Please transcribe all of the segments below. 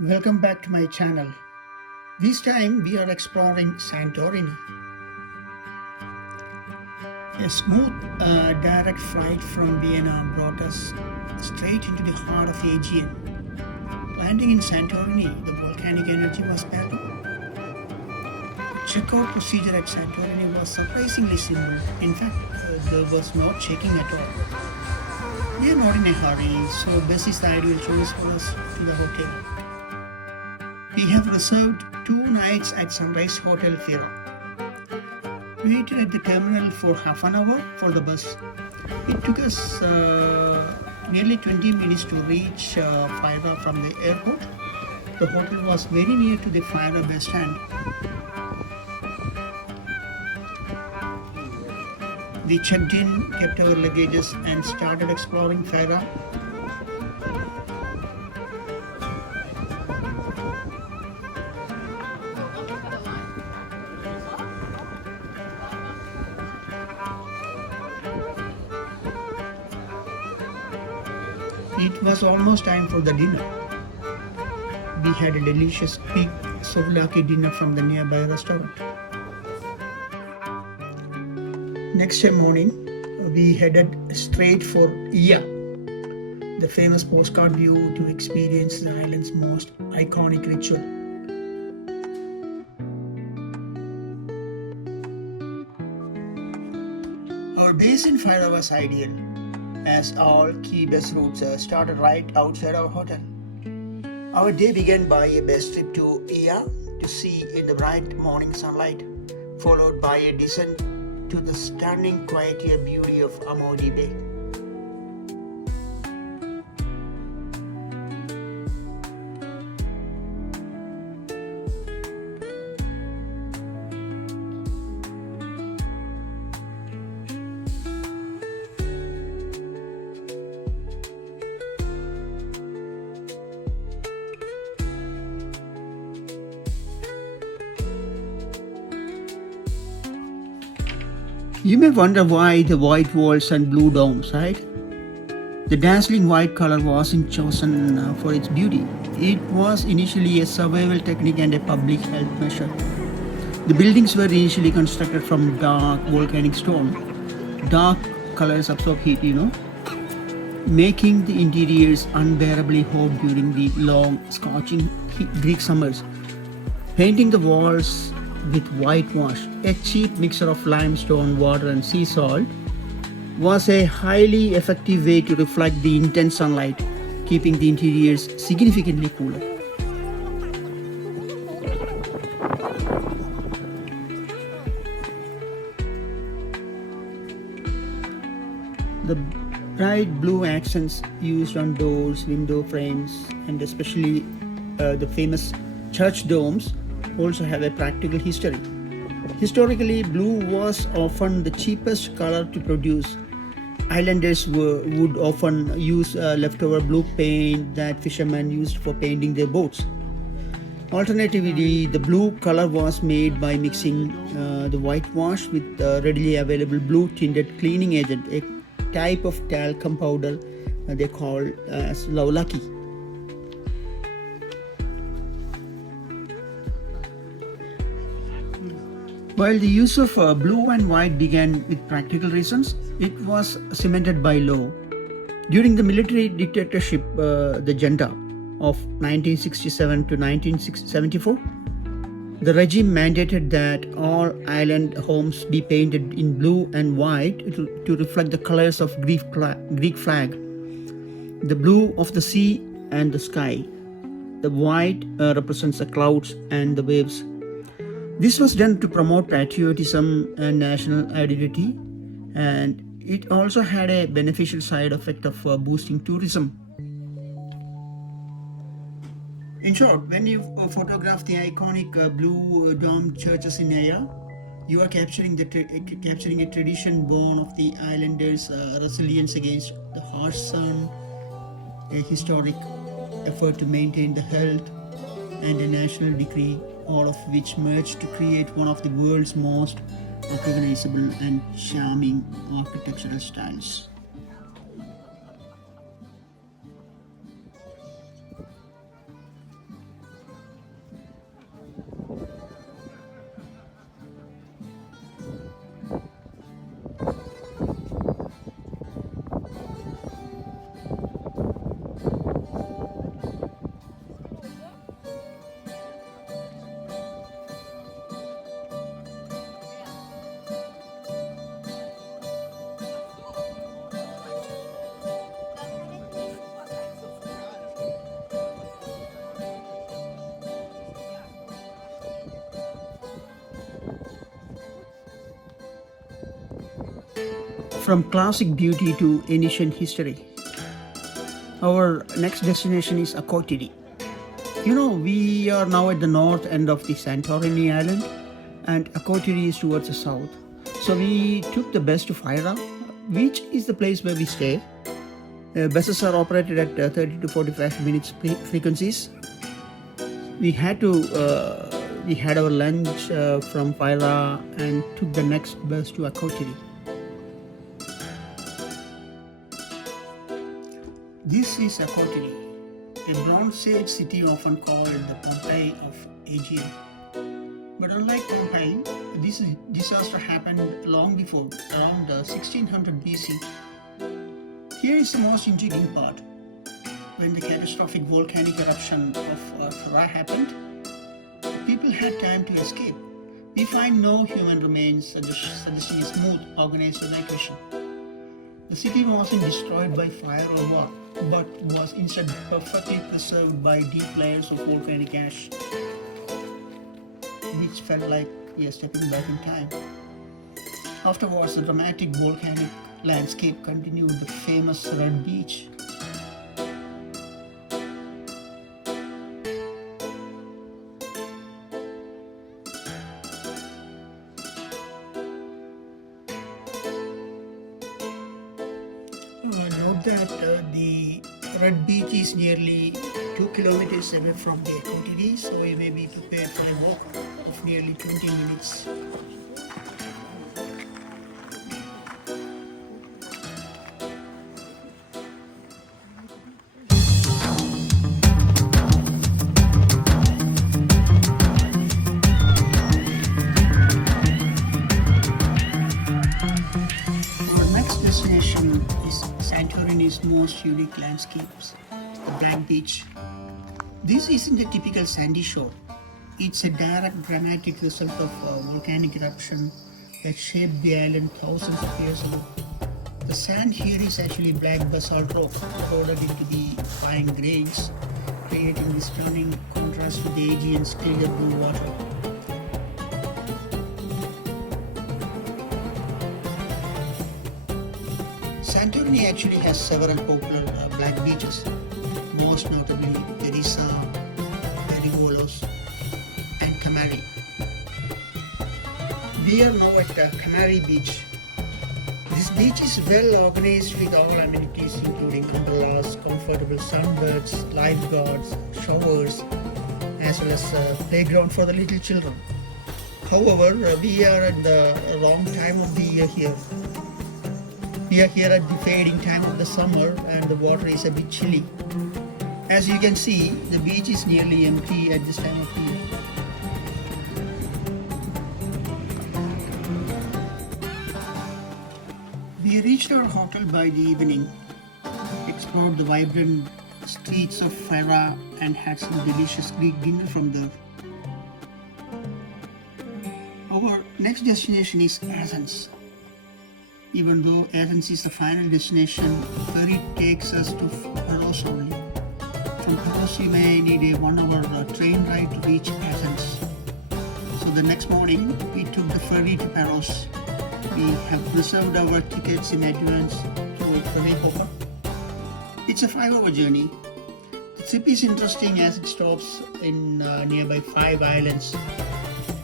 Welcome back to my channel. This time we are exploring Santorini. A smooth, direct flight from Vienna brought us straight into the heart of the Aegean. Landing in Santorini, the volcanic energy was palpable. The checkout procedure at Santorini was surprisingly simple. In fact, there was no checking at all. We are not in a hurry, so bus is the ideal choice for us to the hotel. We have reserved 2 nights at Sunrise Hotel Fira. We waited at the terminal for half an hour for the bus. It took us nearly 20 minutes to reach Fira from the airport. The hotel was very near to the Fira bus stand. We checked in, kept our luggages, and started exploring Fira. It was almost time for the dinner. We had a delicious pig souvlaki dinner from the nearby restaurant. Next morning, we headed straight for Ia, the famous postcard view, to experience the island's most iconic ritual. Our base in Fira was ideal, as all key bus routes started right outside our hotel. Our day began by a bus trip to Ia to see in the bright morning sunlight, followed by a descent to the stunning quiet beauty of Amodi Bay. You may wonder why the white walls and blue domes, right? The dazzling white color wasn't chosen for its beauty. It was initially a survival technique and a public health measure. The buildings were initially constructed from dark volcanic stone. Dark colors absorb heat, making the interiors unbearably hot during the long, scorching Greek summers. Painting the walls with whitewash, a cheap mixture of limestone, water, and sea salt, was a highly effective way to reflect the intense sunlight, keeping the interiors significantly cooler. The bright blue accents used on doors, window frames, and especially the famous church domes also have a practical history. Historically, blue was often the cheapest color to produce. Islanders would often use leftover blue paint that fishermen used for painting their boats. Alternatively, the blue color was made by mixing the whitewash with readily available blue tinted cleaning agent, a type of talcum powder they call as laulaki. While the use of blue and white began with practical reasons, it was cemented by law. During the military dictatorship, the junta of 1967 to 1974, the regime mandated that all island homes be painted in blue and white to reflect the colors of Greek flag, the blue of the sea and the sky. The white represents the clouds and the waves. This was done to promote patriotism and national identity, and it also had a beneficial side effect of boosting tourism. In short, when you photograph the iconic blue domed churches in Aya, you are capturing a tradition born of the islanders' resilience against the harsh sun, a historic effort to maintain the health, and a national decree, all of which merged to create one of the world's most recognizable and charming architectural styles. From classic beauty to ancient history, our next destination is Akotiri. We are now at the north end of the Santorini island, and Akotiri is towards the south. So we took the bus to Faira, which is the place where we stay. Buses are operated at 30 to 45 minutes frequencies. We had our lunch from Faira and took the next bus to Akotiri. This is Santorini, a Bronze Age city often called the Pompeii of Aegean. But unlike Pompeii, this disaster happened long before, around 1600 BC. Here is the most intriguing part. When the catastrophic volcanic eruption of Farah happened, people had time to escape. We find no human remains suggesting a smooth, organized evacuation. The city wasn't destroyed by fire or war, but was instead perfectly preserved by deep layers of volcanic ash, which felt like we are stepping back in time. Afterwards, the dramatic volcanic landscape continued the famous Red Beach. Note that the Red Beach is nearly 2 kilometers away from the Akotiri, so you may be prepared for a walk of nearly 20 minutes. Our next destination is Santorini's most unique landscapes, the Black Beach. This isn't a typical sandy shore. It's a direct dramatic result of a volcanic eruption that shaped the island thousands of years ago. The sand here is actually black basalt rock powdered into the fine grains, creating this stunning contrast with the Aegean's clear blue water. Santorini actually has several popular black beaches, most notably Teresa, Perivolos, and Kamari. We are now at Kamari Beach. This beach is well organized with all amenities including umbrellas, comfortable sunbeds, lifeguards, showers, as well as a playground for the little children. However, we are at the wrong time of the year here. We are here at the fading time of the summer and the water is a bit chilly. As you can see, the beach is nearly empty at this time of year. We reached our hotel by the evening, explored the vibrant streets of Fara and had some delicious Greek dinner from there. Our next destination is Athens. Even though Athens is the final destination, the ferry takes us to Paros only. From Paros, you may need a 1-hour train ride to reach Athens. So the next morning, we took the ferry to Paros. We have reserved our tickets in advance through a ferry hopper. It's a 5-hour journey. The trip is interesting as it stops in nearby 5 islands.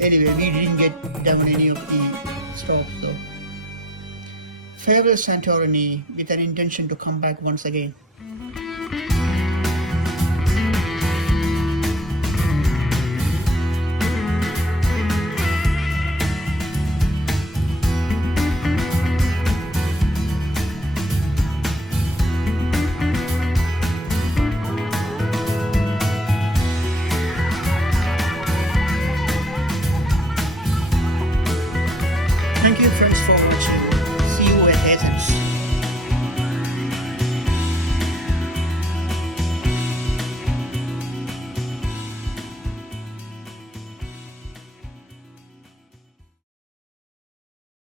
Anyway, we didn't get down any of the stops though. Farewell Santorini, with an intention to come back once again. Thank you friends for watching. See you at Athens.